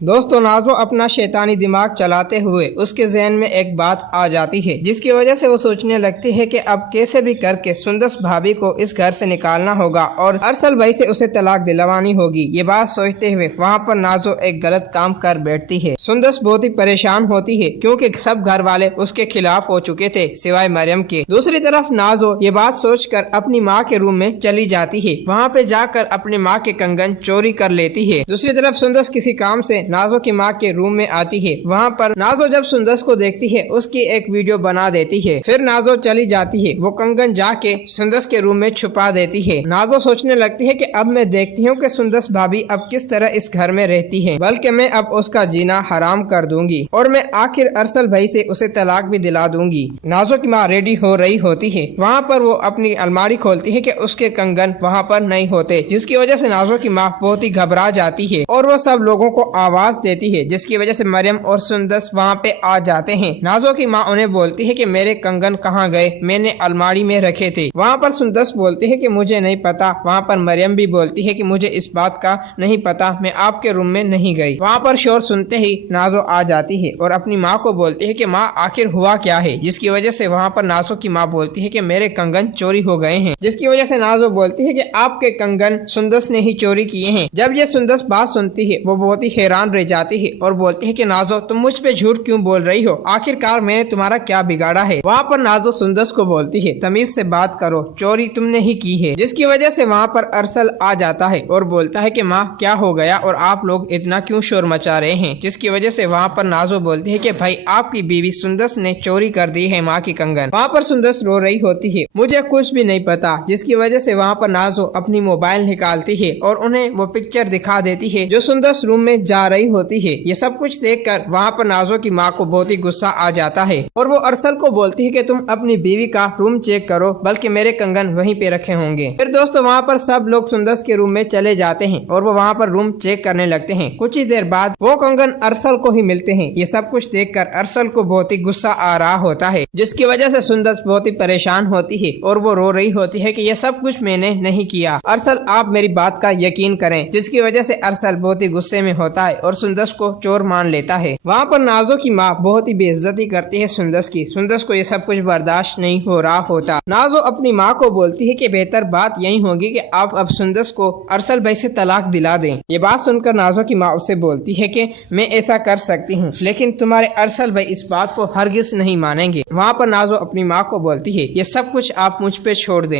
दोस्तों नाजो अपना शैतानी दिमाग चलाते हुए उसके जहन में एक बात आ जाती है, जिसकी वजह से वो सोचने लगती है कि अब कैसे भी करके सुंदस भाभी को इस घर से निकालना होगा और अरसल भाई से उसे तलाक दिलवानी होगी। ये बात सोचते हुए वहाँ पर नाजो एक गलत काम कर बैठती है। सुंदस बहुत ही परेशान होती है क्योंकि सब घर वाले उसके खिलाफ हो चुके थे सिवाय मरियम के। दूसरी तरफ नाजो ये बात सोचकर अपनी माँ के रूम में चली जाती है। वहाँ पे जाकर अपनी माँ के कंगन चोरी कर लेती है। दूसरी तरफ सुंदस किसी काम से नाजो की माँ के रूम में आती है। वहाँ पर नाजो जब सुंदस को देखती है उसकी एक वीडियो बना देती है। फिर नाजो चली जाती है, वो कंगन जाके सुंदस के रूम में छुपा देती है। नाजो सोचने लगती है कि अब मैं देखती हूँ कि सुंदस भाभी अब किस तरह इस घर में रहती है, बल्कि मैं अब उसका जीना हराम कर दूंगी और मैं आखिर अरसल भाई से उसे तलाक भी दिला दूंगी। नाजो की माँ रेडी हो रही होती है। वहाँ पर वो अपनी अलमारी खोलती है कि उसके कंगन वहाँ पर नहीं होते, जिसकी वजह से नाजो की माँ बहुत ही घबरा जाती है और वो सब लोगों को आवाज देती है, जिसकी वजह से मरियम और सुंदस वहाँ पे आ जाते हैं। नाजो की माँ उन्हें बोलती है कि मेरे कंगन कहाँ गए, मैंने अलमारी में रखे थे। वहाँ पर सुंदस बोलती है कि मुझे नहीं पता। वहाँ पर मरियम भी बोलती है कि मुझे इस बात का नहीं पता, मैं आपके रूम में नहीं गई। वहाँ पर शोर सुनते ही नाजो आ जाती है और अपनी माँ को बोलती है कि माँ आखिर हुआ क्या है, जिसकी वजह से वहाँ पर नाजो की माँ बोलती है कि मेरे कंगन चोरी हो गए हैं, जिसकी वजह से नाजो बोलती है कि आपके कंगन सुंदस ने ही चोरी किए हैं। जब ये सुंदस बात सुनती है वो बहुत ही हैरान रह जाती है और बोलती है कि नाजो तुम मुझ पे झूठ क्यों बोल रही हो, आखिरकार मैंने तुम्हारा क्या बिगाड़ा है। वहाँ पर नाजो सुंदस को बोलती है तमीज से बात करो, चोरी तुमने ही की है, जिसकी वजह से वहाँ पर अरसल आ जाता है और बोलता है कि माँ क्या हो गया और आप लोग इतना क्यों शोर मचा रहे हैं, जिसकी वजह से वहाँ पर नाजो बोलती है कि भाई आपकी बीवी सुंदस ने चोरी कर दी है माँ की कंगन। वहाँ पर सुंदस रो रही होती है, मुझे कुछ भी नहीं पता, जिसकी वजह से वहाँ पर नाजो अपनी मोबाइल निकालती है और उन्हें वो पिक्चर दिखा देती है जो सुंदस रूम में जा रही होती है। ये सब कुछ देखकर वहाँ पर नाजो की माँ को बहुत ही गुस्सा आ जाता है और वो अरसल को बोलती है कि तुम अपनी बीवी का रूम चेक करो, बल्कि मेरे कंगन वहीं पे रखे होंगे। फिर दोस्तों वहाँ पर सब लोग सुंदस के रूम में चले जाते हैं और वो वहाँ पर रूम चेक करने लगते हैं। कुछ ही देर बाद वो कंगन अरसल को ही मिलते हैं। ये सब कुछ देखकर अरसल को बहुत ही गुस्सा आ रहा होता है, जिसकी वजह से सुंदस बहुत ही परेशान होती है और वो रो रही होती है कि ये सब कुछ मैंने नहीं किया, अरसल आप मेरी बात का यकीन करें, जिसकी वजह से अरसल बहुत ही गुस्से में होता है और सुंदस को चोर मान लेता है। वहाँ पर नाजो की माँ बहुत ही बेइज्जती करती है सुंदस की। सुंदस को ये सब कुछ बर्दाश्त नहीं हो रहा होता। नाजो अपनी माँ को बोलती है कि बेहतर बात यही होगी कि आप अब सुंदस को अरसल भाई से तलाक दिला दें। ये बात सुनकर नाजो की माँ उससे बोलती है कि मैं ऐसा कर सकती हूँ, लेकिन तुम्हारे अरसल भाई इस बात को हरगिज नहीं मानेंगे। वहाँ पर नाजो अपनी माँ को बोलती है ये सब कुछ आप मुझ पे छोड़ दें।